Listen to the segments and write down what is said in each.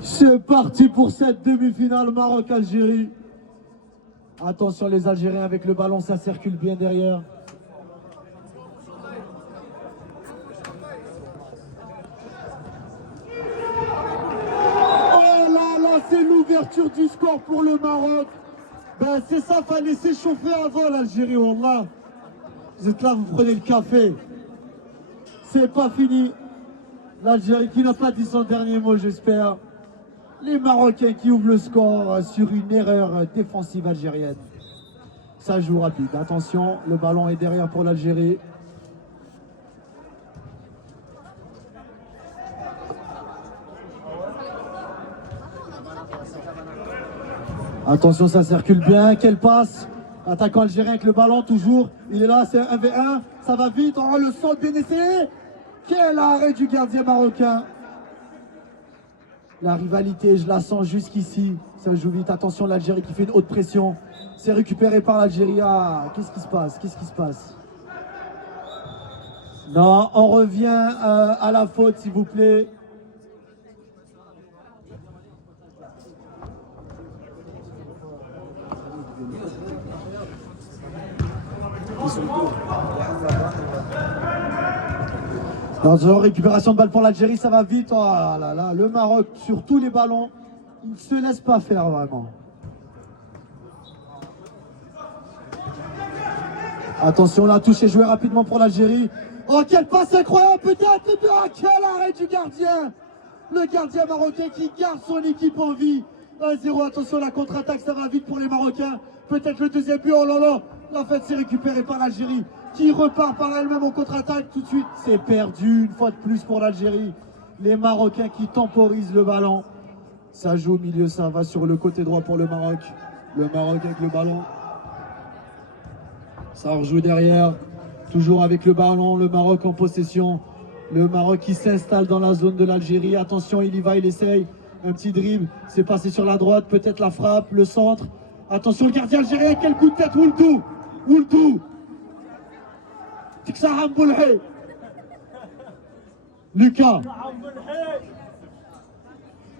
C'est parti pour cette demi-finale Maroc-Algérie. Attention les Algériens avec le ballon, ça circule bien derrière. Oh là là, c'est l'ouverture du score pour le Maroc. Ben c'est ça, fallait s'échauffer avant l'Algérie, wallah. Vous êtes là, vous prenez le café. C'est pas fini. L'Algérie qui n'a pas dit son dernier mot, j'espère. Les Marocains qui ouvrent le score sur une erreur défensive algérienne. Ça joue rapide. Attention, le ballon est derrière pour l'Algérie. Attention, ça circule bien. Quelle passe. Attaquant algérien avec le ballon, toujours. Il est là, c'est un 1v1. Ça va vite. Oh, le sol bien essayé. Quel arrêt du gardien marocain. La rivalité, je la sens jusqu'ici. Ça joue vite. Attention, l'Algérie qui fait une haute pression. C'est récupéré par l'Algérie. Ah, qu'est-ce qui se passe? Qu'est-ce qui se passe? Non, on revient à la faute, s'il vous plaît. Attention, récupération de balle pour l'Algérie, ça va vite. Oh là là, le Maroc sur tous les ballons, il ne se laisse pas faire vraiment. Attention, la touche est jouée rapidement pour l'Algérie. Oh, quelle passe incroyable, peut-être. Oh, quel arrêt du gardien. Le gardien marocain qui garde son équipe en vie. 1-0, attention, la contre-attaque, ça va vite pour les Marocains. Peut-être le deuxième but, oh là là. La fête s'est récupérée par l'Algérie, qui repart par elle-même en contre-attaque tout de suite. C'est perdu, une fois de plus pour l'Algérie. Les Marocains qui temporisent le ballon. Ça joue au milieu, ça va sur le côté droit pour le Maroc. Le Maroc avec le ballon. Ça rejoue derrière, toujours avec le ballon, le Maroc en possession. Le Maroc qui s'installe dans la zone de l'Algérie. Attention, il y va, il essaye. Un petit dribble, c'est passé sur la droite, peut-être la frappe, le centre. Attention, le gardien algérien, quel coup de tête, Ouldou. Ouldou. Tiksaha Mboulhay. Lucas.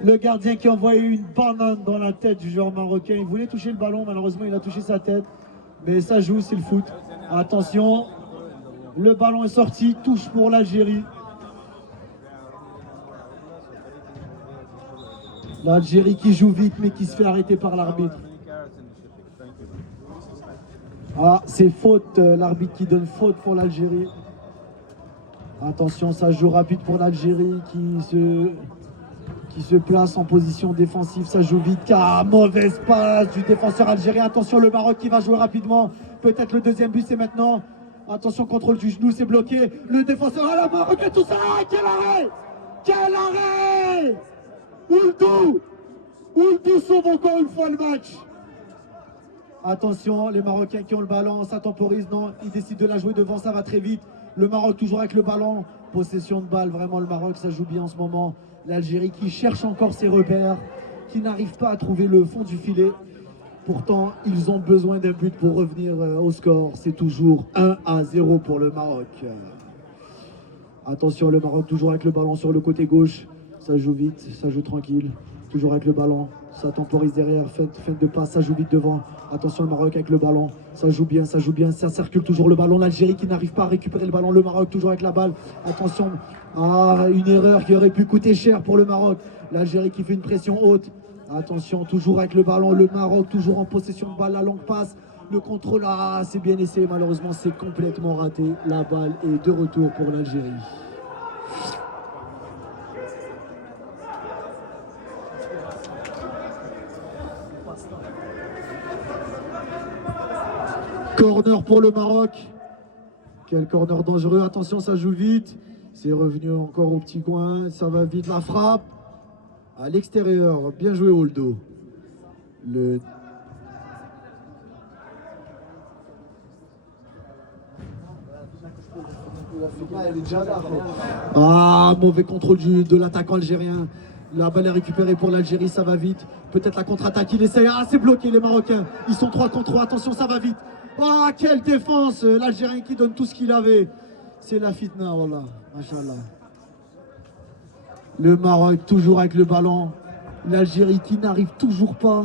Le gardien qui a envoyé une banane dans la tête du joueur marocain. Il voulait toucher le ballon, malheureusement il a touché sa tête. Mais ça joue, c'est le foot. Attention, le ballon est sorti, touche pour l'Algérie. L'Algérie qui joue vite mais qui se fait arrêter par l'arbitre. Ah, c'est faute, l'arbitre qui donne faute pour l'Algérie. Attention, ça joue rapide pour l'Algérie qui se place en position défensive. Ça joue vite, car mauvaise passe du défenseur algérien. Attention, le Maroc qui va jouer rapidement. Peut-être le deuxième but, c'est maintenant. Attention, contrôle du genou, c'est bloqué. Le défenseur à la Maroc et tout ça. Quel arrêt! Quel arrêt! Ouldou! Ouldou sauve encore une fois le match. Attention, les Marocains qui ont le ballon, ça temporise, non, ils décident de la jouer devant, ça va très vite. Le Maroc toujours avec le ballon, possession de balle, vraiment le Maroc, ça joue bien en ce moment. L'Algérie qui cherche encore ses repères, qui n'arrive pas à trouver le fond du filet. Pourtant, ils ont besoin d'un but pour revenir au score. C'est toujours 1-0 pour le Maroc. Attention, le Maroc toujours avec le ballon sur le côté gauche. Ça joue vite, ça joue tranquille. Toujours avec le ballon, ça temporise derrière, fin de passe, ça joue vite devant. Attention le Maroc avec le ballon, ça joue bien, ça circule toujours le ballon. L'Algérie qui n'arrive pas à récupérer le ballon, le Maroc toujours avec la balle. Attention, une erreur qui aurait pu coûter cher pour le Maroc. L'Algérie qui fait une pression haute. Attention, toujours avec le ballon, le Maroc toujours en possession de balle, la longue passe. Le contrôle, c'est bien essayé, malheureusement c'est complètement raté. La balle est de retour pour l'Algérie. Corner pour le Maroc. Quel corner dangereux. Attention, ça joue vite. C'est revenu encore au petit coin. Ça va vite. La frappe. À l'extérieur. Bien joué, Oldo. Mauvais contrôle de l'attaquant algérien. La balle est récupérée pour l'Algérie, ça va vite. Peut-être la contre-attaque, il essaye. C'est bloqué les Marocains. Ils sont 3 contre 3, attention, ça va vite. Quelle défense. L'Algérien qui donne tout ce qu'il avait. C'est la fitna, voilà. Machallah. Le Maroc toujours avec le ballon. L'Algérie qui n'arrive toujours pas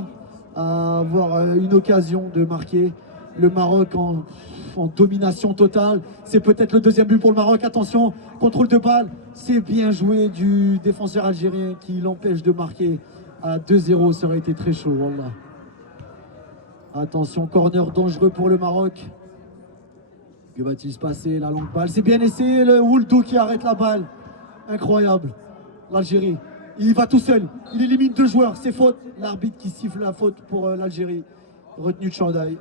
à avoir une occasion de marquer. Le Maroc en domination totale. C'est peut-être le deuxième but pour le Maroc. Attention, contrôle de balle. C'est bien joué du défenseur algérien qui l'empêche de marquer. À 2-0, ça aurait été très chaud. Voilà. Attention, corner dangereux pour le Maroc. Que va-t-il se passer? La longue balle. C'est bien essayé, le Wouldou qui arrête la balle. Incroyable. L'Algérie. Il va tout seul. Il élimine 2 joueurs. C'est faute. L'arbitre qui siffle la faute pour l'Algérie. Retenue de chandail.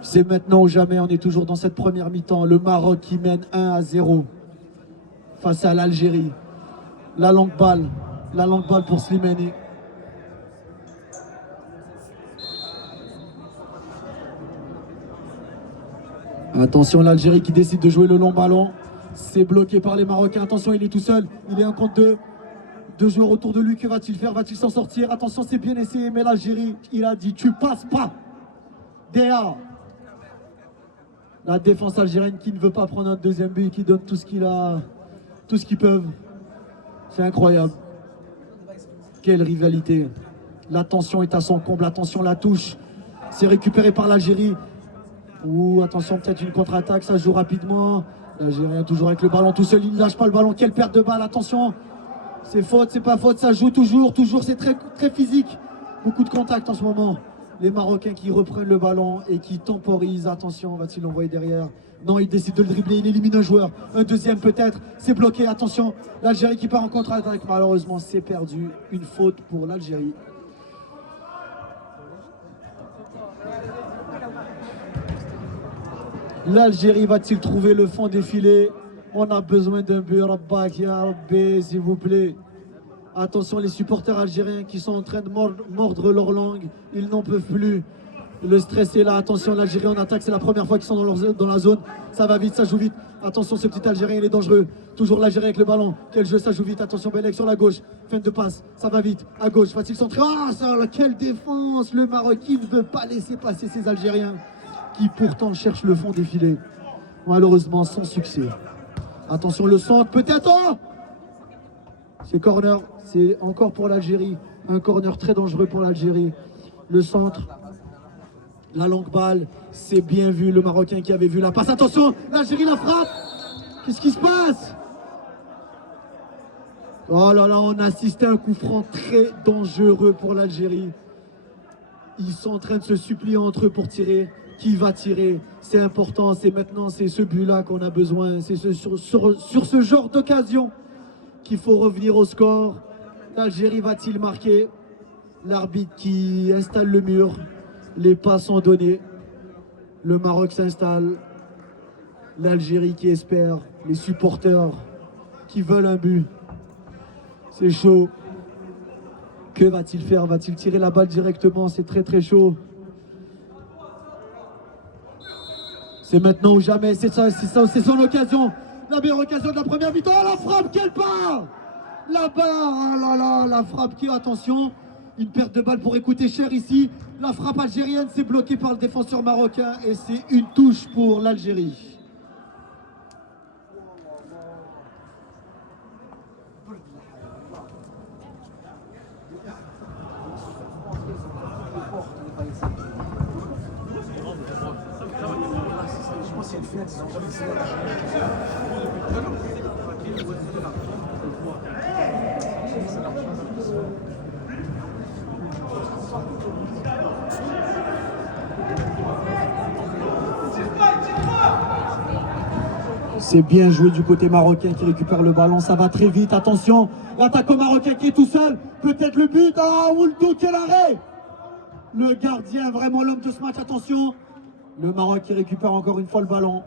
C'est maintenant ou jamais. On est toujours dans cette première mi-temps. Le Maroc qui mène 1-0 face à l'Algérie. La longue balle. La longue balle pour Slimani. Attention, l'Algérie qui décide de jouer le long ballon. C'est bloqué par les Marocains. Attention, il est tout seul. Il est 1 contre 2. 2 joueurs autour de lui. Que va-t-il faire? Va-t-il s'en sortir? Attention, c'est bien essayé. Mais l'Algérie, il a dit, tu passes pas. Déa. La défense algérienne qui ne veut pas prendre un deuxième but, qui donne tout ce qu'il a, tout ce qu'ils peuvent. C'est incroyable. Quelle rivalité. La tension est à son comble. Attention, la touche. C'est récupéré par l'Algérie. Ouh, attention, peut-être une contre-attaque, ça joue rapidement. L'Algérien toujours avec le ballon tout seul, il ne lâche pas le ballon. Quelle perte de balle, attention. C'est faute, c'est pas faute, ça joue toujours, c'est très, très physique. Beaucoup de contact en ce moment. Les Marocains qui reprennent le ballon et qui temporisent. Attention, va-t-il l'envoyer derrière? Non, il décide de le dribbler, il élimine un joueur. Un deuxième peut-être, c'est bloqué, attention. L'Algérie qui part en contre-attaque, malheureusement c'est perdu. Une faute pour l'Algérie. L'Algérie va-t-il trouver le fond des filets? On a besoin d'un but, Rabbak, ya Rabbi, s'il vous plaît. Attention, les supporters algériens qui sont en train de mordre leur langue, ils n'en peuvent plus. Le stress est là, attention, l'Algérie en attaque, c'est la première fois qu'ils sont dans la zone. Ça va vite, ça joue vite. Attention, ce petit Algérien, il est dangereux. Toujours l'Algérien avec le ballon. Quel jeu, ça joue vite. Attention, Bellec sur la gauche. Fin de passe, ça va vite. À gauche, va-t-il centrer? Ah, quelle défense! Le Maroc qui ne veut pas laisser passer ces Algériens, qui pourtant cherchent le fond des filets. Malheureusement, sans succès. Attention, le centre, peut-être. Oh, c'est corner, c'est encore pour l'Algérie. Un corner très dangereux pour l'Algérie. Le centre, la longue balle, c'est bien vu. Le Marocain qui avait vu la passe. Attention, l'Algérie la frappe. Qu'est-ce qui se passe? Oh là là, on a assisté à un coup franc très dangereux pour l'Algérie. Ils sont en train de se supplier entre eux pour tirer. Qui va tirer? C'est important, c'est maintenant, c'est ce but-là qu'on a besoin. C'est sur ce genre d'occasion qu'il faut revenir au score. L'Algérie va-t-il marquer? L'arbitre qui installe le mur. Les pas sont donnés. Le Maroc s'installe. L'Algérie qui espère. Les supporters qui veulent un but. C'est chaud. Que va-t-il faire? Va-t-il tirer la balle directement? C'est très très chaud. C'est maintenant ou jamais, c'est son occasion. La meilleure occasion de la première mi-temps. Oh, la frappe, quelle part! La barre, oh là là, la frappe qui, attention, une perte de balle pourrait coûter cher ici. La frappe algérienne, c'est bloqué par le défenseur marocain et c'est une touche pour l'Algérie. C'est bien joué du côté marocain qui récupère le ballon, ça va très vite, attention, l'attaquant marocain qui est tout seul, peut-être le but, ah, Wouldou, quel arrêt! Le gardien, vraiment l'homme de ce match, attention, le Maroc qui récupère encore une fois le ballon,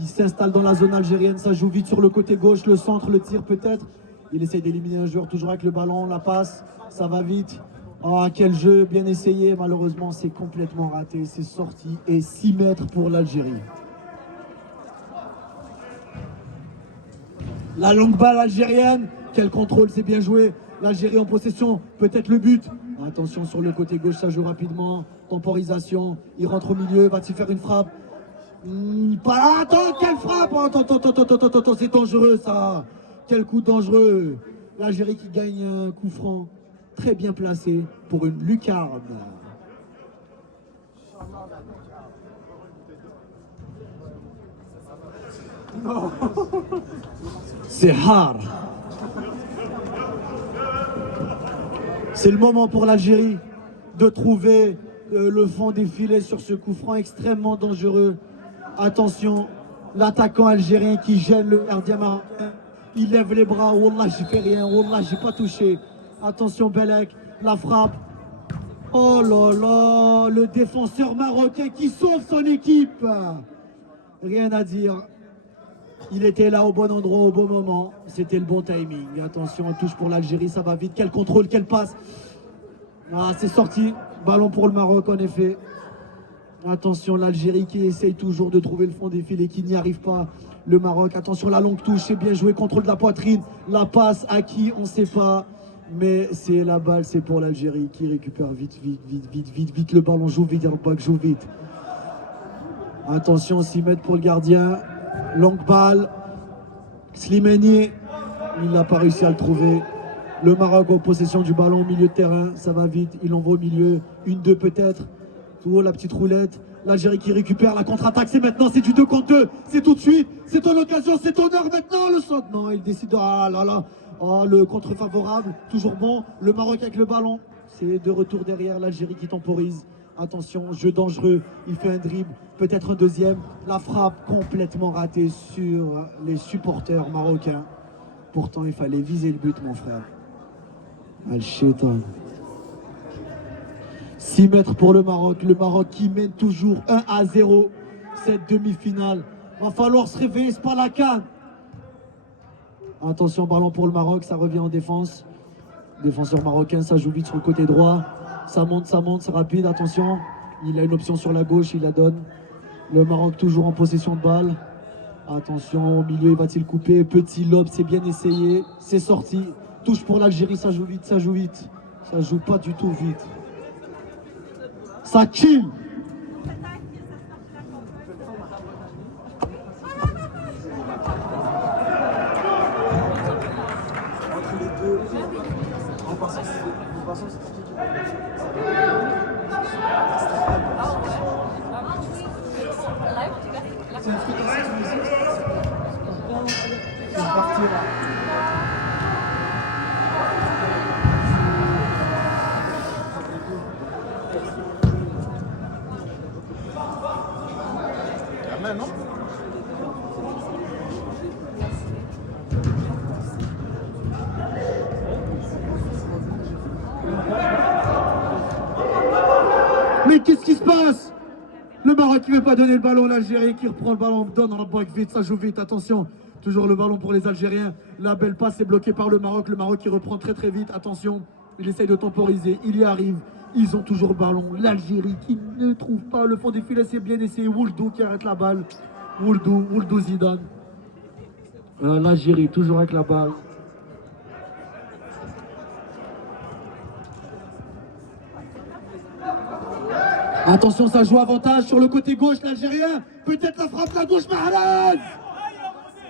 il s'installe dans la zone algérienne, ça joue vite sur le côté gauche, le centre, le tir peut-être, il essaye d'éliminer un joueur toujours avec le ballon, la passe, ça va vite, ah, quel jeu, bien essayé, malheureusement c'est complètement raté, c'est sorti, et 6 mètres pour l'Algérie. La longue balle algérienne, quel contrôle, c'est bien joué. L'Algérie en possession, peut-être le but. Attention sur le côté gauche, ça joue rapidement. Temporisation, il rentre au milieu, va-t-il faire une frappe? Attends, quelle frappe! Attends, c'est dangereux ça! Quel coup dangereux! L'Algérie qui gagne un coup franc très bien placé pour une lucarne. C'est hard. C'est le moment pour l'Algérie de trouver le fond des filets sur ce coup franc extrêmement dangereux. Attention, l'attaquant algérien qui gêne le gardien marocain. Il lève les bras. Wallah, j'ai fait rien. Wallah, j'ai pas touché. Attention, Belek, la frappe. Oh là là, le défenseur marocain qui sauve son équipe. Rien à dire. Il était là au bon endroit, au bon moment. C'était le bon timing. Attention, on touche pour l'Algérie, ça va vite. Quel contrôle, quelle passe. Ah, c'est sorti. Ballon pour le Maroc, en effet. Attention, l'Algérie qui essaye toujours de trouver le fond des filets, qui n'y arrive pas. Le Maroc, attention, la longue touche, c'est bien joué. Contrôle de la poitrine. La passe à qui, on ne sait pas. Mais c'est la balle, c'est pour l'Algérie qui récupère vite le ballon. Joue vite, Erbak, joue vite. Attention, 6 mètres pour le gardien. Longue balle. Slimani, il n'a pas réussi à le trouver. Le Maroc en possession du ballon au milieu de terrain. Ça va vite, il l'envoie au milieu. 1-2 peut-être. Tout haut, la petite roulette. L'Algérie qui récupère la contre-attaque. C'est maintenant, c'est du 2 contre 2. C'est tout de suite. C'est ton occasion, c'est ton heure maintenant. Le saut. Non, il décide. Ah là là. Oh, le contre favorable. Toujours bon. Le Maroc avec le ballon. C'est de retour derrière l'Algérie qui temporise. Attention, jeu dangereux, il fait un dribble, peut-être un deuxième. La frappe complètement ratée sur les supporters marocains. Pourtant, il fallait viser le but, mon frère. Al-Shaitan. 6 mètres pour le Maroc qui mène toujours 1-0 cette demi-finale. Va falloir se réveiller, c'est pas la CAN. Attention, ballon pour le Maroc, ça revient en défense. Défenseur marocain, ça joue vite sur le côté droit. Ça monte, c'est rapide, attention. Il a une option sur la gauche, il la donne. Le Maroc toujours en possession de balle. Attention, au milieu, va-t-il couper? Petit lob, c'est bien essayé. C'est sorti. Touche pour l'Algérie, ça joue vite, ça joue vite. Ça joue pas du tout vite. Ça chill. Entre les deux, en passant, c'est une fréquence de musique. C'est une partie là. Non. Mais qu'est-ce qui se passe? Le Maroc qui ne veut pas donner le ballon à l'Algérie, qui reprend le ballon, donne en bac vite, ça joue vite, attention. Toujours le ballon pour les Algériens. La belle passe est bloquée par le Maroc qui reprend très vite, attention. Il essaye de temporiser, il y arrive. Ils ont toujours le ballon. L'Algérie qui ne trouve pas le fond des filets, c'est bien essayé. Wouldou qui arrête la balle. Wouldou Zidane. L'Algérie toujours avec la balle. Attention, ça joue avantage sur le côté gauche, l'Algérien. Peut-être la frappe la gauche, Mahrez.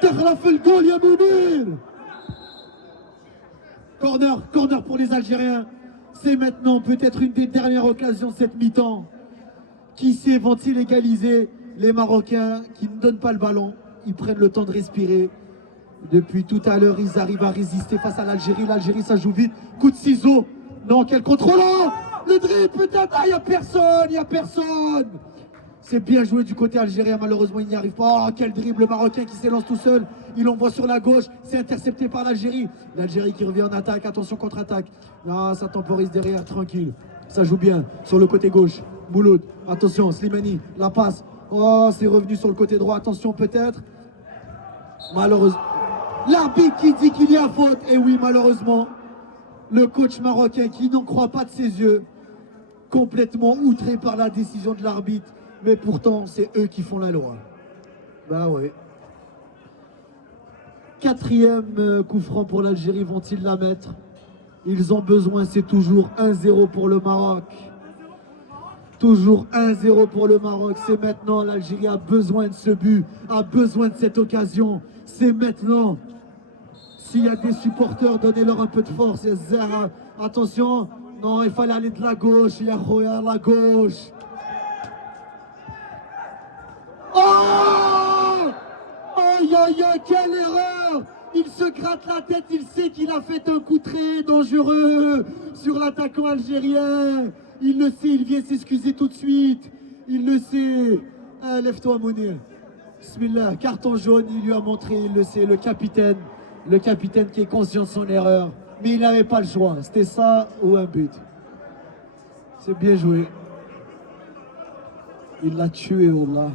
T'as le goal, ya Mounir. Corner pour les Algériens. C'est maintenant peut-être une des dernières occasions de cette mi-temps. Qui sait, vont-ils égaliser? Les Marocains qui ne donnent pas le ballon, ils prennent le temps de respirer. Depuis tout à l'heure, ils arrivent à résister face à l'Algérie. L'Algérie, ça joue vite. Coup de ciseaux. Non, quel contrôle! Le dribble, peut-être. Ah, il n'y a personne. C'est bien joué du côté algérien. Malheureusement, il n'y arrive pas. Oh, quel dribble, le Marocain qui s'élance tout seul. Il envoie sur la gauche. C'est intercepté par l'Algérie. L'Algérie qui revient en attaque. Attention, contre-attaque. Ah, ça temporise derrière, tranquille. Ça joue bien sur le côté gauche. Mouloud, attention, Slimani, la passe. Oh, c'est revenu sur le côté droit. Attention, peut-être. Malheureusement. L'arbitre qui dit qu'il y a faute. Et oui, malheureusement, le coach marocain qui n'en croit pas de ses yeux, complètement outré par la décision de l'arbitre. Mais pourtant, c'est eux qui font la loi. Bah ouais. 4e coup franc pour l'Algérie, vont-ils la mettre? Ils ont besoin, c'est toujours 1-0 pour le Maroc. Toujours 1-0 pour le Maroc. C'est maintenant. L'Algérie a besoin de ce but, a besoin de cette occasion. C'est maintenant. S'il y a des supporters, donnez-leur un peu de force. Attention. Non, il fallait aller de la gauche. Il y a Khoya à la gauche. Oh! Aïe, aïe, aïe, quelle erreur! Il se gratte la tête, il sait qu'il a fait un coup très dangereux sur l'attaquant algérien. Il le sait, il vient s'excuser tout de suite. Il le sait. Lève-toi, Mounir. Bismillah, carton jaune, il lui a montré, il le sait, le capitaine qui est conscient de son erreur. Mais il n'avait pas le choix, c'était ça ou un but. C'est bien joué. Il l'a tué, Wallah.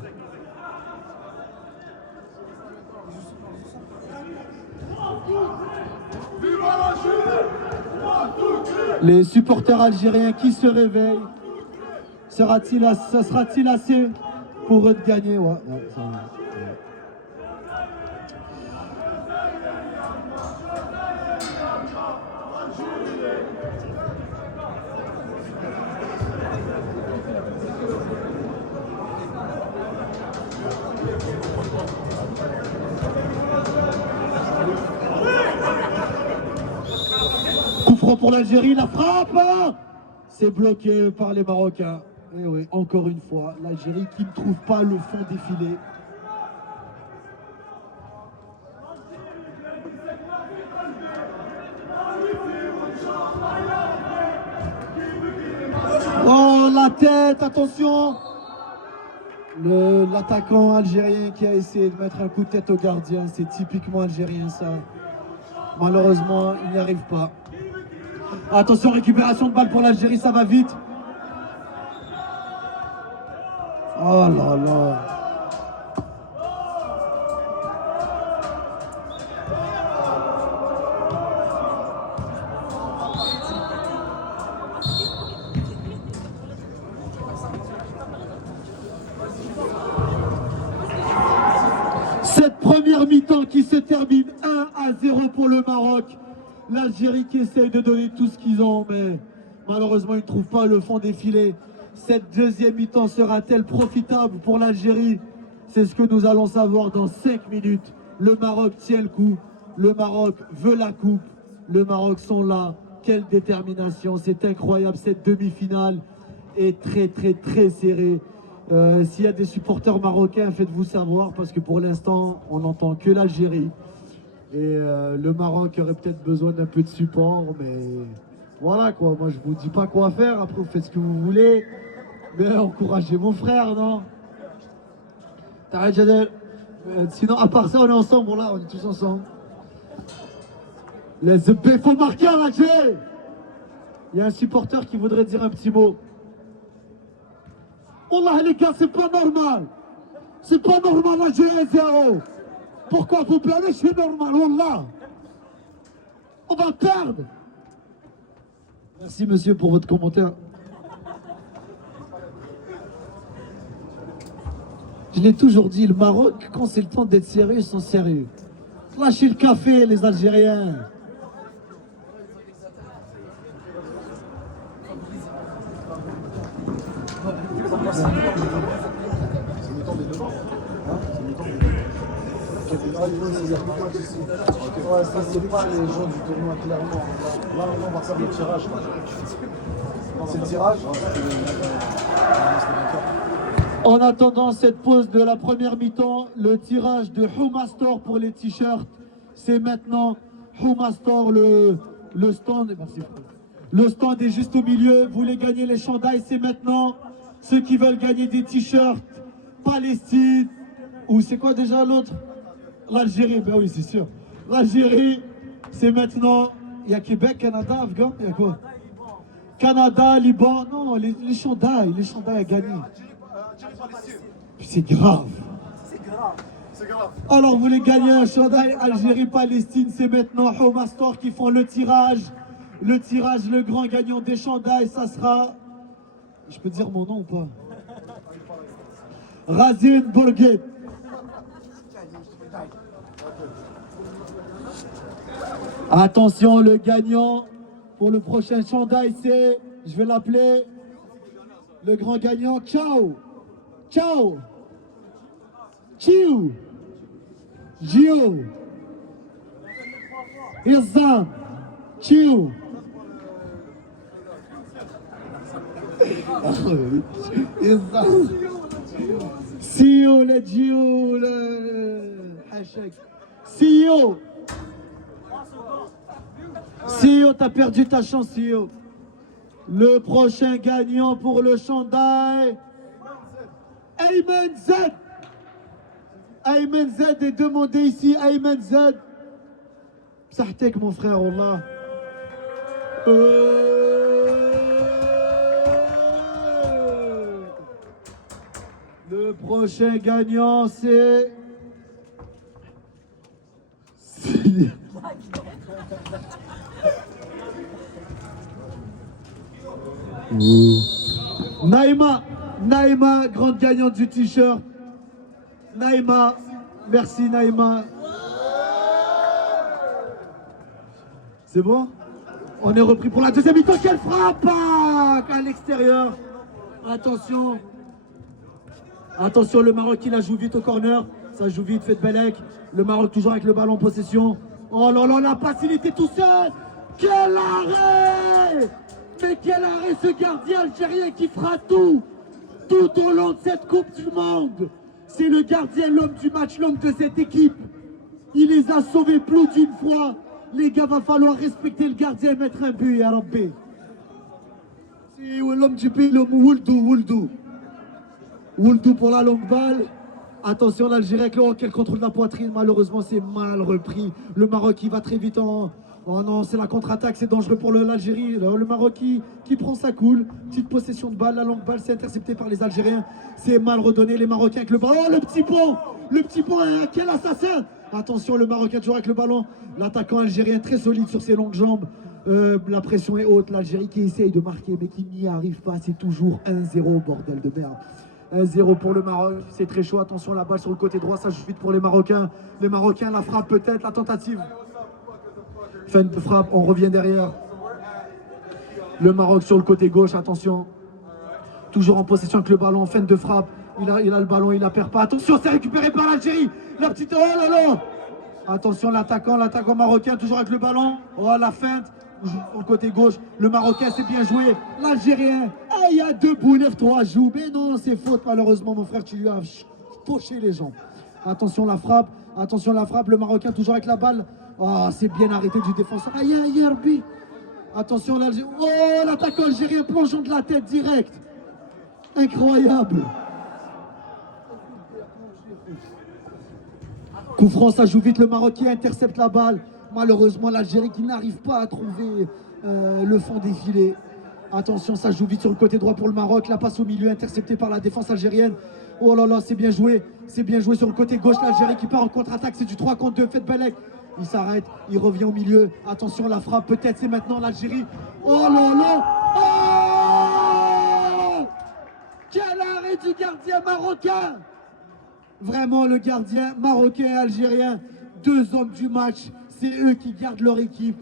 Les supporters algériens qui se réveillent, sera-t-il assez pour eux de gagner? Ouais, ça va. Coup franc pour l'Algérie, la frappe, c'est bloqué par les Marocains. Et oui, encore une fois, l'Algérie qui ne trouve pas le fond des filets. Oh, la tête, attention! L'attaquant algérien qui a essayé de mettre un coup de tête au gardien, c'est typiquement algérien ça. Malheureusement, il n'y arrive pas. Attention, récupération de balle pour l'Algérie, ça va vite. Oh là là. Cette première mi-temps qui se termine 1-0 pour le Maroc. L'Algérie qui essaye de donner tout ce qu'ils ont, mais malheureusement ils ne trouvent pas le fond des filets. Cette deuxième mi-temps sera-t-elle profitable pour l'Algérie? C'est ce que nous allons savoir dans 5 minutes. Le Maroc tient le coup, le Maroc veut la coupe, le Maroc sont là. Quelle détermination, c'est incroyable, cette demi-finale est très serrée. S'il y a des supporters marocains, faites-vous savoir, parce que pour l'instant, on n'entend que l'Algérie. Et le Maroc aurait peut-être besoin d'un peu de support, mais voilà quoi, moi je vous dis pas quoi faire, après vous faites ce que vous voulez, mais encouragez mon frère, non? T'arrêtes Jadel. Sinon à part ça on est ensemble, voilà, on est tous ensemble. Les EP, faut marquer à l'Algérie. Il y a un supporter qui voudrait dire un petit mot. Wallah les gars, c'est pas normal. C'est pas normal l'Algérie 0. Pourquoi vous blâmez? C'est normal, Wallah. On va perdre. Merci monsieur pour votre commentaire. Je l'ai toujours dit, le Maroc, quand c'est le temps d'être sérieux, ils sont sérieux. Lâchez le café, les Algériens. Ouais, ça c'est pas les gens du tournoi clairement. Là on va faire le tirage. C'est le tirage. En attendant cette pause de la première mi-temps, le tirage de Houma Store pour les t-shirts, c'est maintenant. Houma Store, le stand. Merci. Le stand est juste au milieu. Vous voulez gagner les chandails, c'est maintenant. Ceux qui veulent gagner des t-shirts, Palestine, ou c'est quoi déjà l'autre? L'Algérie, ben oui, c'est sûr. L'Algérie, c'est maintenant. Il y a Québec, Canada, Afghan, il y a quoi? Canada, Liban, non, les chandails à gagner. C'est grave. C'est grave. Alors, vous voulez gagner un chandail Algérie-Palestine, c'est maintenant Houma Store qui font le tirage. Le tirage, le grand gagnant des chandails, ça sera. Je peux dire mon nom ou pas? Razine Bourguet. Attention, le gagnant pour le prochain chandail, c'est, je vais l'appeler Le grand gagnant, ciao. Ciao. Ciao. Gio. Irzan. Ciao. Irzan. CEO, le Gio, le hashtag. CEO. CEO, t'as perdu ta chance, CEO. Le prochain gagnant pour le chandail, Ayman Z. Ayman Z est demandé ici, Ayman Z. Psahtek mon frère, Wallah. Le prochain gagnant, c'est... Naïma, grande gagnante du t-shirt. Naïma, merci Naïma. C'est bon? On est repris pour la deuxième mi-temps. Quelle frappe à l'extérieur. Attention. Attention, le Maroc qui la joue vite au corner. Ça joue vite, fait Belek. Le Maroc toujours avec le ballon en possession. Oh là là, la passe, il était tout seul. Quel arrêt! Mais quel arrêt, ce gardien algérien qui fera tout au long de cette Coupe du Monde. C'est le gardien, l'homme du match, l'homme de cette équipe. Il les a sauvés plus d'une fois. Les gars, va falloir respecter le gardien et mettre un but, ya Rabbi. C'est l'homme du pays, l'homme Wouldou. Wouldou pour la longue balle. Attention, l'Algérie avec le quel contrôle de la poitrine. Malheureusement, c'est mal repris. Le Maroc qui va très vite en... Oh non, c'est la contre-attaque, c'est dangereux pour l'Algérie. Le Maroc qui prend sa coule. Petite possession de balle, la longue balle, c'est intercepté par les Algériens. C'est mal redonné, les Marocains avec le ballon. Oh, le petit pont, quel assassin! Attention, le Marocain toujours avec le ballon. L'attaquant algérien très solide sur ses longues jambes. La pression est haute, l'Algérie qui essaye de marquer, mais qui n'y arrive pas. C'est toujours 1-0, bordel de merde. 1-0 pour le Maroc, c'est très chaud. Attention, la balle sur le côté droit, ça joue vite pour les Marocains. Les Marocains, la frappe peut-être, la tentative. Fin de frappe, on revient derrière. Le Maroc sur le côté gauche, attention. Toujours en possession avec le ballon, fin de frappe. Il a le ballon, il la perd pas. Attention, c'est récupéré par l'Algérie. La petite... Oh là là! Attention, l'attaquant marocain, toujours avec le ballon. Oh, la feinte. Sur le côté gauche, le Marocain, c'est bien joué. L'Algérien, ah, il y a 2 bouts, 9-3 joue. Mais non, c'est faute, malheureusement, mon frère, tu lui as fauché les jambes. Attention, la frappe. Le Marocain, toujours avec la balle. Oh, c'est bien arrêté du défenseur. Aïe, aïe, Arbi. Attention, l'Algérien. Oh, l'attaquant algérien plongeant de la tête direct. Incroyable. Coup franc, ça joue vite. Le Maroc qui intercepte la balle. Malheureusement, l'Algérie qui n'arrive pas à trouver le fond des filets. Attention, ça joue vite sur le côté droit pour le Maroc. La passe au milieu, interceptée par la défense algérienne. Oh là là, c'est bien joué. C'est bien joué sur le côté gauche. L'Algérie qui part en contre-attaque. C'est du 3 contre 2. Fait Belek. Il s'arrête. Il revient au milieu. Attention, la frappe. Peut-être c'est maintenant l'Algérie. Oh là là. Oh, quel arrêt du gardien marocain. Vraiment, le gardien marocain et algérien. 2 hommes du match. C'est eux qui gardent leur équipe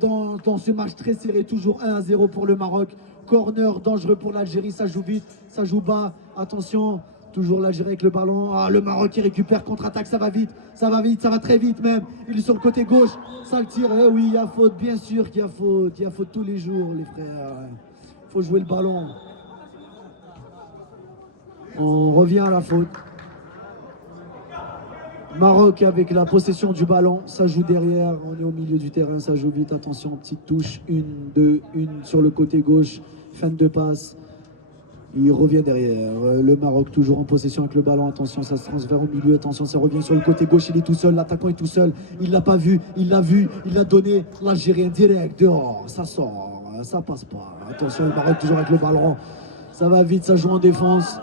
dans ce match très serré. Toujours 1-0 pour le Maroc. Corner dangereux pour l'Algérie. Ça joue vite, ça joue bas. Attention, toujours l'Algérie avec le ballon. Ah, le Maroc qui récupère, contre-attaque. Ça va vite, ça va très vite même. Il est sur le côté gauche. Ça le tire. Eh oui, il y a faute, bien sûr qu'il y a faute. Il y a faute tous les jours, les frères. Il faut jouer le ballon. On revient à la faute. Maroc avec la possession du ballon, ça joue derrière, on est au milieu du terrain, ça joue vite, attention, petite touche, 1, 2, 1 sur le côté gauche, fin de passe, il revient derrière, le Maroc toujours en possession avec le ballon, attention, ça se transfère au milieu, attention, ça revient sur le côté gauche, il est tout seul, l'attaquant est tout seul, il l'a pas vu, il l'a vu, il l'a donné, l'Algérien direct, dehors, ça sort, ça passe pas, attention, le Maroc toujours avec le ballon, ça va vite, ça joue en défense,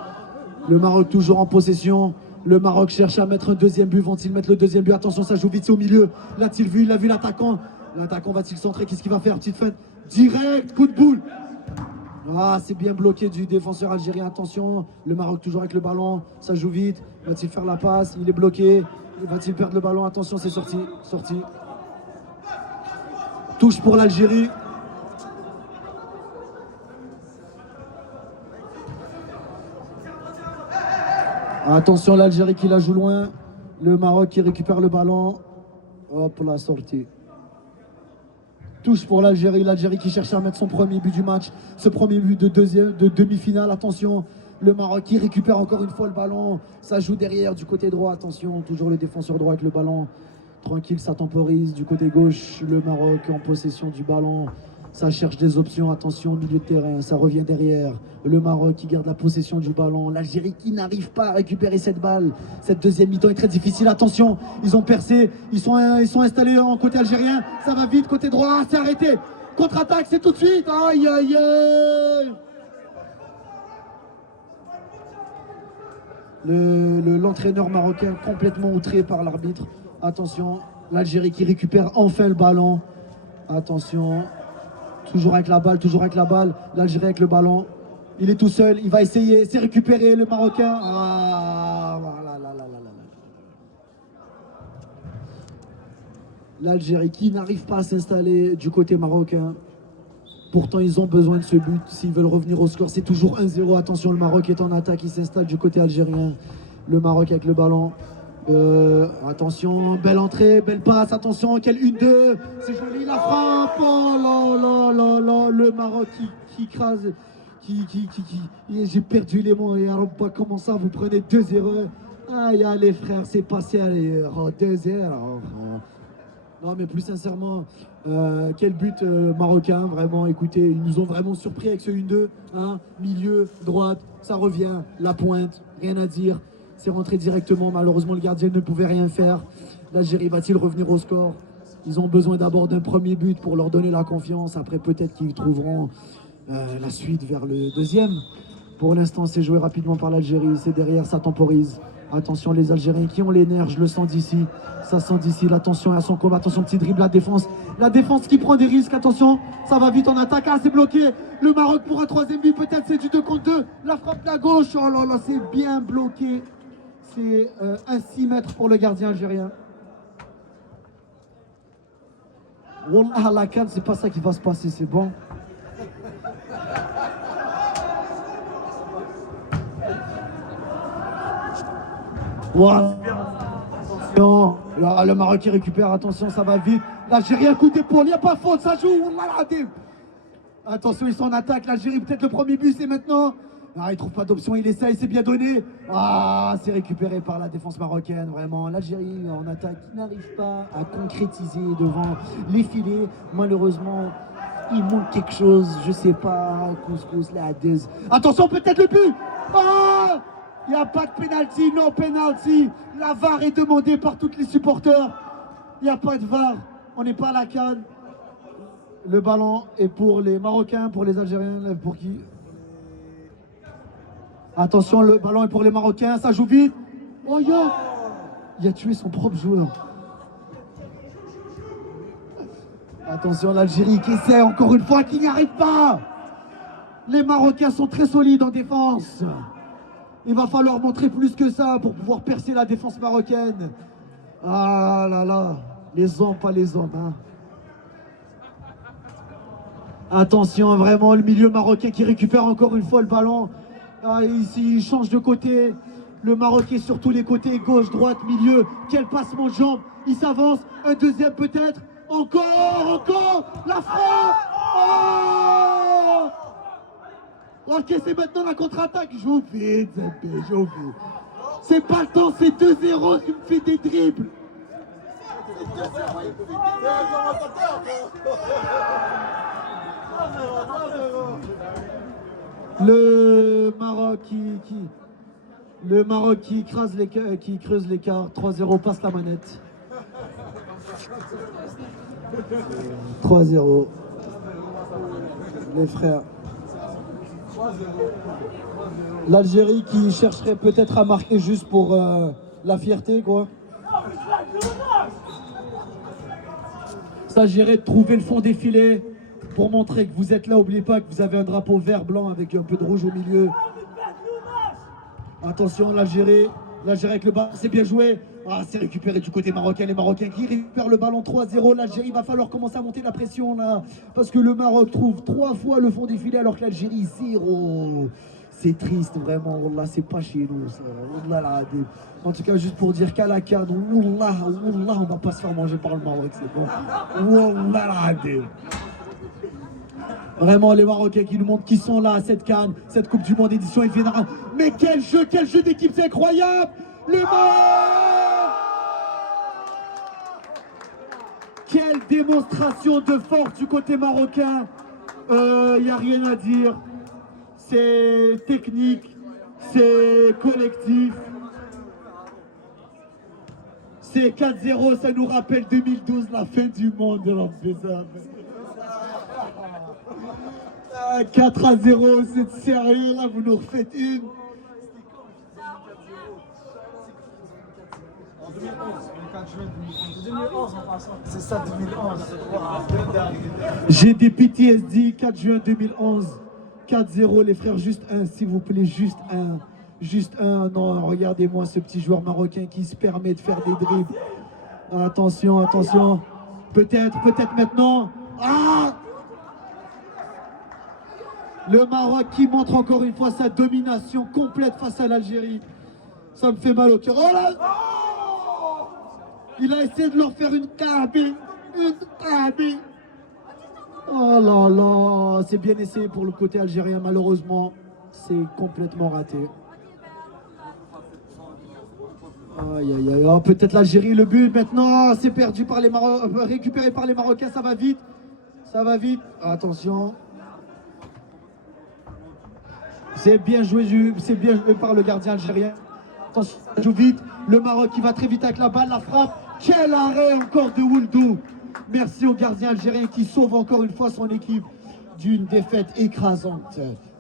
le Maroc toujours en possession. Le Maroc cherche à mettre un deuxième but. Vont-ils mettre le deuxième but? Attention, ça joue vite, c'est au milieu. L'a-t-il vu? Il a vu l'attaquant. L'attaquant va-t-il centrer? Qu'est-ce qu'il va faire? Petite feinte. Direct, coup de boule. Ah, c'est bien bloqué du défenseur algérien. Attention, le Maroc toujours avec le ballon. Ça joue vite. Va-t-il faire la passe? Il est bloqué. Va-t-il perdre le ballon? Attention, c'est sorti. Touche pour l'Algérie. Attention, l'Algérie qui la joue loin. Le Maroc qui récupère le ballon. Hop, la sortie. Touche pour l'Algérie. L'Algérie qui cherche à mettre son premier but du match. Ce premier but de demi-finale. Attention, le Maroc qui récupère encore une fois le ballon. Ça joue derrière du côté droit. Attention, toujours le défenseur droit avec le ballon. Tranquille, ça temporise. Du côté gauche, le Maroc en possession du ballon. Ça cherche des options, attention au milieu de terrain, ça revient derrière. Le Maroc qui garde la possession du ballon. L'Algérie qui n'arrive pas à récupérer cette balle. Cette deuxième mi-temps est très difficile, attention. Ils ont percé, ils sont installés en côté algérien. Ça va vite, côté droit, c'est arrêté. Contre-attaque, c'est tout de suite. Aïe, aïe, aïe. L'entraîneur marocain complètement outré par l'arbitre. Attention, l'Algérie qui récupère enfin le ballon. Attention. Toujours avec la balle, l'Algérie avec le ballon. Il est tout seul, il va essayer, c'est récupéré le Marocain. Ah, voilà, l'Algérie qui n'arrive pas à s'installer du côté marocain. Pourtant, ils ont besoin de ce but s'ils veulent revenir au score. C'est toujours 1-0. Attention, le Maroc est en attaque, il s'installe du côté algérien. Le Maroc avec le ballon. Attention, belle entrée, belle passe, attention, quel 1-2, c'est joli, la frappe, oh là là là, le Maroc qui crase, j'ai perdu les mots, et alors comment ça, vous prenez 2-0, aïe, allez frère, c'est passé, allez, 2-0, non mais plus sincèrement, quel but marocain, vraiment, écoutez, ils nous ont vraiment surpris avec ce 1-2, hein, milieu, droite, ça revient, la pointe, rien à dire. C'est rentré directement, malheureusement le gardien ne pouvait rien faire. L'Algérie va-t-il revenir au score? Ils ont besoin d'abord d'un premier but pour leur donner la confiance. Après peut-être qu'ils trouveront la suite vers le deuxième. Pour l'instant c'est joué rapidement par l'Algérie, c'est derrière, ça temporise. Attention les Algériens qui ont les nerfs, je le sens d'ici. Ça sent d'ici, l'attention à son combat, attention petit dribble, la défense qui prend des risques, attention, ça va vite en attaque, ah c'est bloqué. Le Maroc pour un troisième but, peut-être c'est du 2 contre 2. La frappe de la gauche, oh là là, c'est bien bloqué. C'est un 6 mètres pour le gardien algérien. Wallah, à la canne, c'est pas ça qui va se passer, c'est bon. Wow. Attention, là, le Maroc qui récupère, attention, ça va vite. L'Algérien, coup d'épaule, il n'y a pas faute, ça joue. Wallah, attention, ils sont en attaque, l'Algérie, peut-être le premier but, c'est maintenant. Ah, il trouve pas d'option, il essaye, c'est bien donné. Ah, c'est récupéré par la défense marocaine, vraiment. L'Algérie en attaque n'arrive pas à concrétiser devant les filets. Malheureusement, il manque quelque chose, je sais pas. Couscous, la Hadez. Attention, peut-être le but. Ah, il n'y a pas de penalty, non penalty. La VAR est demandée par tous les supporters. Il n'y a pas de VAR, on n'est pas à la canne. Le ballon est pour les Marocains, pour les Algériens, pour qui? Attention, le ballon est pour les Marocains, ça joue vite. Oh, il a tué son propre joueur. Attention, l'Algérie qui essaie encore une fois, qui n'y arrive pas. Les Marocains sont très solides en défense. Il va falloir montrer plus que ça pour pouvoir percer la défense marocaine. Ah là là, les hommes, pas les hommes. Hein. Attention, vraiment, le milieu marocain qui récupère encore une fois le ballon. Ah, ici, il change de côté. Le Maroc est sur tous les côtés, gauche, droite, milieu. Quel passement de jambes. Il s'avance. Un deuxième peut-être. Encore. La frappe. Oh, ok, c'est maintenant la contre-attaque. Joue vite, Zempé, joue vite. C'est pas le temps, c'est 2-0. Tu me fais des dribbles. Le Maroc qui creuse l'écart, 3-0, passe la manette. 3-0. Les frères. L'Algérie qui chercherait peut-être à marquer juste pour la fierté, quoi. S'agirait de trouver le fond des filets pour montrer que vous êtes là. N'oubliez pas que vous avez un drapeau vert-blanc avec un peu de rouge au milieu. Attention, l'Algérie avec le ballon, c'est bien joué. Ah, c'est récupéré du côté marocain. Les Marocains qui récupèrent le ballon, 3-0. L'Algérie va falloir commencer à monter la pression là. Parce que le Maroc trouve 3 fois le fond des filets alors que l'Algérie, 0. C'est triste, vraiment. Wallah, c'est pas chez nous. Ça. Wallah, la hadith. En tout cas, juste pour dire qu'à la CAN, Wallah, Wallah, on va pas se faire manger par le Maroc, c'est bon. Wallah, la hadith. Vraiment, les Marocains qui nous montrent qu'ils sont là à cette CAN, cette Coupe du Monde édition fédérale. Mais quel jeu d'équipe, c'est incroyable! Le Maroc! Quelle démonstration de force du côté marocain! Y a rien à dire. C'est technique, c'est collectif. C'est 4-0, ça nous rappelle 2012, la fin du monde de l'Ambézade. 4-0, c'est sérieux, là, vous nous refaites une. En 2011, le 4 juin 2011 en passant. C'est ça, 2011. J'ai des PTSD, 4 juin 2011. 4-0, les frères, juste un, s'il vous plaît, juste un. Juste un, non, regardez-moi ce petit joueur marocain qui se permet de faire des dribbles. Attention, attention. Peut-être maintenant. Ah! Le Maroc qui montre encore une fois sa domination complète face à l'Algérie. Ça me fait mal au cœur. Oh là! Oh! Il a essayé de leur faire une cabine. Une cabine. Oh là là, c'est bien essayé pour le côté algérien, malheureusement, c'est complètement raté. Aïe aïe aïe, oh, peut-être l'Algérie, le but maintenant, c'est perdu par les Marocains, récupéré par les Marocains, ça va vite. Ça va vite, attention. C'est bien joué par le gardien algérien. Attention, ça joue vite, le Maroc qui va très vite avec la balle, la frappe. Quel arrêt encore de Wouldou. Merci au gardien algérien qui sauve encore une fois son équipe d'une défaite écrasante.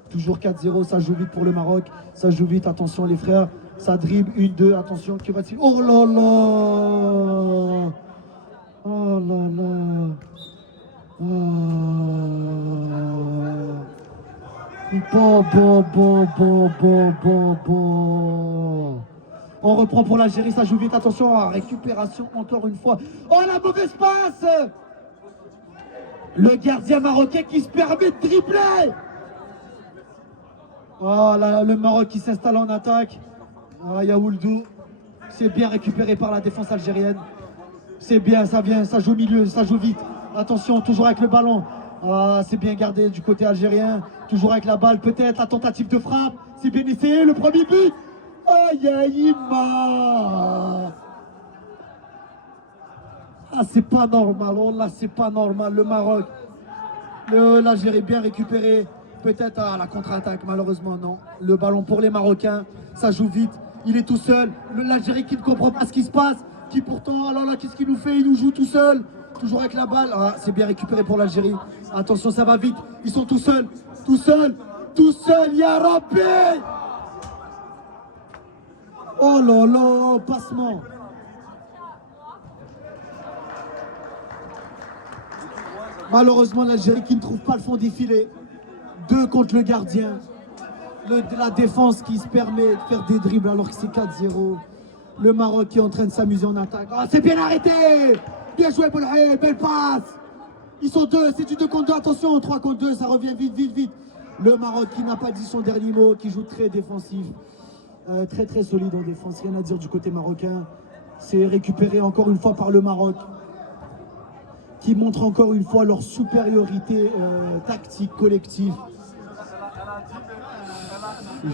Toujours 4-0, ça joue vite pour le Maroc. Ça joue vite, attention les frères. Ça dribble, 1-2, attention, qui va-t-il... Oh là là! Oh là là! Bon. On reprend pour l'Algérie, ça joue vite, attention, récupération encore une fois. Oh la mauvaise passe! Le gardien marocain qui se permet de dribbler! Oh là, le Maroc qui s'installe en attaque. Ah, Yaouldou, c'est bien récupéré par la défense algérienne. C'est bien, ça vient, ça joue au milieu, ça joue vite. Attention, toujours avec le ballon. Ah, c'est bien gardé du côté algérien. Toujours avec la balle, peut-être la tentative de frappe. C'est bien essayé, le premier but. Aïe, aïe, ah, c'est pas normal. Oh là, c'est pas normal. Le Maroc, l'Algérie bien récupéré. Peut-être à la contre-attaque, malheureusement, non. Le ballon pour les Marocains, ça joue vite. Il est tout seul. L'Algérie qui ne comprend pas ce qui se passe. Qui pourtant, alors là, qu'est-ce qu'il nous fait? Il nous joue tout seul. Toujours avec la balle. Ah, c'est bien récupéré pour l'Algérie. Attention, ça va vite. Ils sont tout seuls. Tout seuls. Tout seuls. Ya Rabbi! Oh là là, passement. Malheureusement, l'Algérie qui ne trouve pas le fond des filets. 2 contre le gardien. La défense qui se permet de faire des dribbles alors que c'est 4-0. Le Maroc qui est en train de s'amuser en attaque. Ah, c'est bien arrêté! Bien joué, Boulhay, belle passe! Ils sont 2, c'est du 2 contre 2, attention, 3 contre 2, ça revient vite. Le Maroc qui n'a pas dit son dernier mot, qui joue très défensif. Très solide en défense, rien à dire du côté marocain. C'est récupéré encore une fois par le Maroc, qui montre encore une fois leur supériorité tactique collective.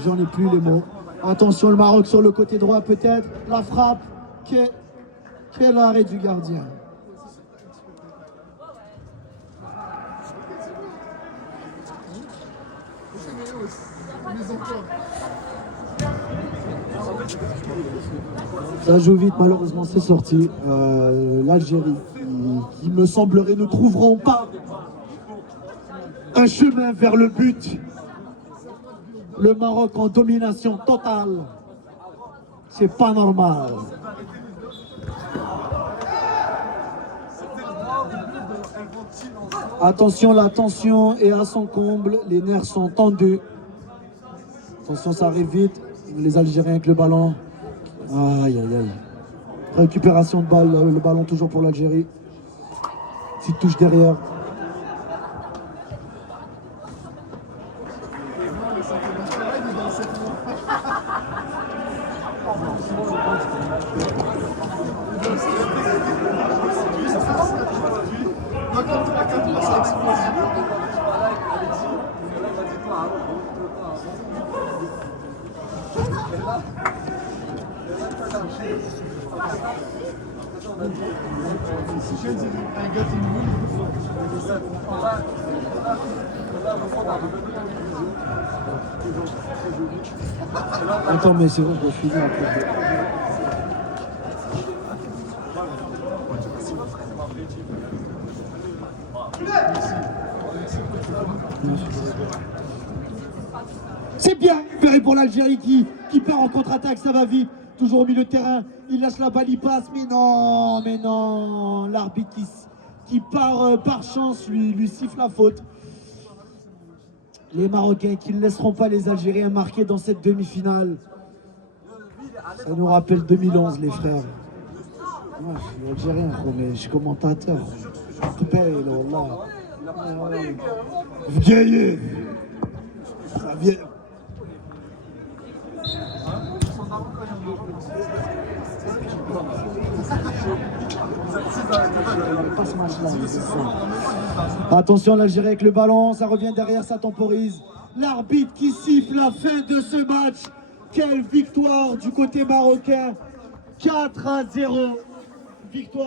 J'en ai plus les mots. Attention, le Maroc sur le côté droit peut-être. La frappe. Quel arrêt du gardien. Ça joue vite, malheureusement c'est sorti. L'Algérie, qui me semblerait ne trouveront pas un chemin vers le but. Le Maroc en domination totale. C'est pas normal. Attention, la tension est à son comble. Les nerfs sont tendus. Attention, ça arrive vite. Les Algériens avec le ballon. Aïe, aïe, aïe. Récupération de balle. Le ballon toujours pour l'Algérie. Petite touche derrière. Attends, mais c'est bon, je dois finir après. C'est bien récupéré pour l'Algérie qui part en contre-attaque, ça va vite. Toujours au milieu de terrain, il lâche la balle, il passe, mais non, l'arbitre qui part par chance lui siffle la faute. Les Marocains qui ne laisseront pas les Algériens marquer dans cette demi-finale. Ça nous rappelle 2011, les frères. Moi, je suis algérien, mais je suis commentateur. Vieillez. Ça vient. Attention, l'Algérie avec le ballon, ça revient derrière, ça temporise. L'arbitre qui siffle la fin de ce match. Quelle victoire du côté marocain, 4-0. Victoire.